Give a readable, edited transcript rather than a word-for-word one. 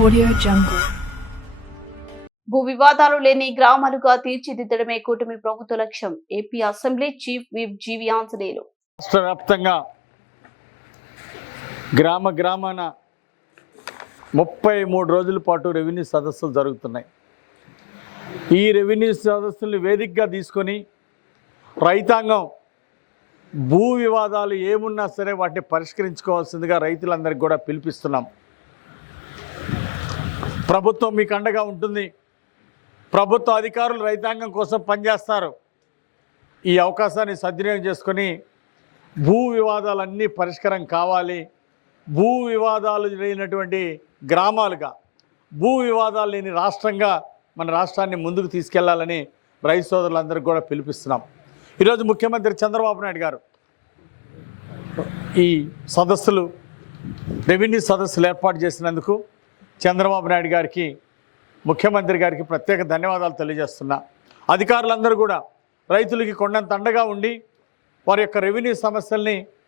Audio Jungle. భూ వివాదాలు లేని గ్రామాలుగా తీర్చిదిద్దడమే కూటమి ప్రభుత్వ లక్ష్యం. ఏపీ అసెంబ్లీ చీఫ్ విప్ జీవి ఆంజనేయులు. రాష్ట్ర వ్యాప్తంగా గ్రామాన 33 రోజుల పాటు రెవెన్యూ సదస్సులు జరుగుతున్నాయి. ఈ రెవెన్యూ సదస్సుల్ని వేదికగా తీసుకొని రైతాంగం భూ వివాదాలు ఏమున్నా సరే వాటిని పరిష్కరించుకోవాల్సిందిగా రైతులందరికీ కూడా పిలిపిస్తున్నాం. ప్రభుత్వం మీకు అండగా ఉంటుంది. ప్రభుత్వ అధికారులు రైతాంగం కోసం పనిచేస్తారు. ఈ అవకాశాన్ని సద్వినియోగం చేసుకొని భూ వివాదాలన్నీ పరిష్కారం కావాలి. భూ వివాదాలు లేనటువంటి గ్రామాలుగా, భూ వివాదాలు లేని రాష్ట్రంగా మన రాష్ట్రాన్ని ముందుకు తీసుకెళ్లాలని రైతు సోదరులందరికీ కూడా పిలిపిస్తున్నాం. ఈరోజు ముఖ్యమంత్రి చంద్రబాబు నాయుడు గారు ఈ సదస్సులు, రెవెన్యూ సదస్సులు ఏర్పాటు చేసినందుకు చంద్రబాబు నాయుడు గారికి, ముఖ్యమంత్రి గారికి ప్రత్యేక ధన్యవాదాలు తెలియజేస్తున్నా. అధికారులందరూ కూడా రైతులకి కొండంత అండగా ఉండి వారి యొక్క రెవెన్యూ సమస్యల్ని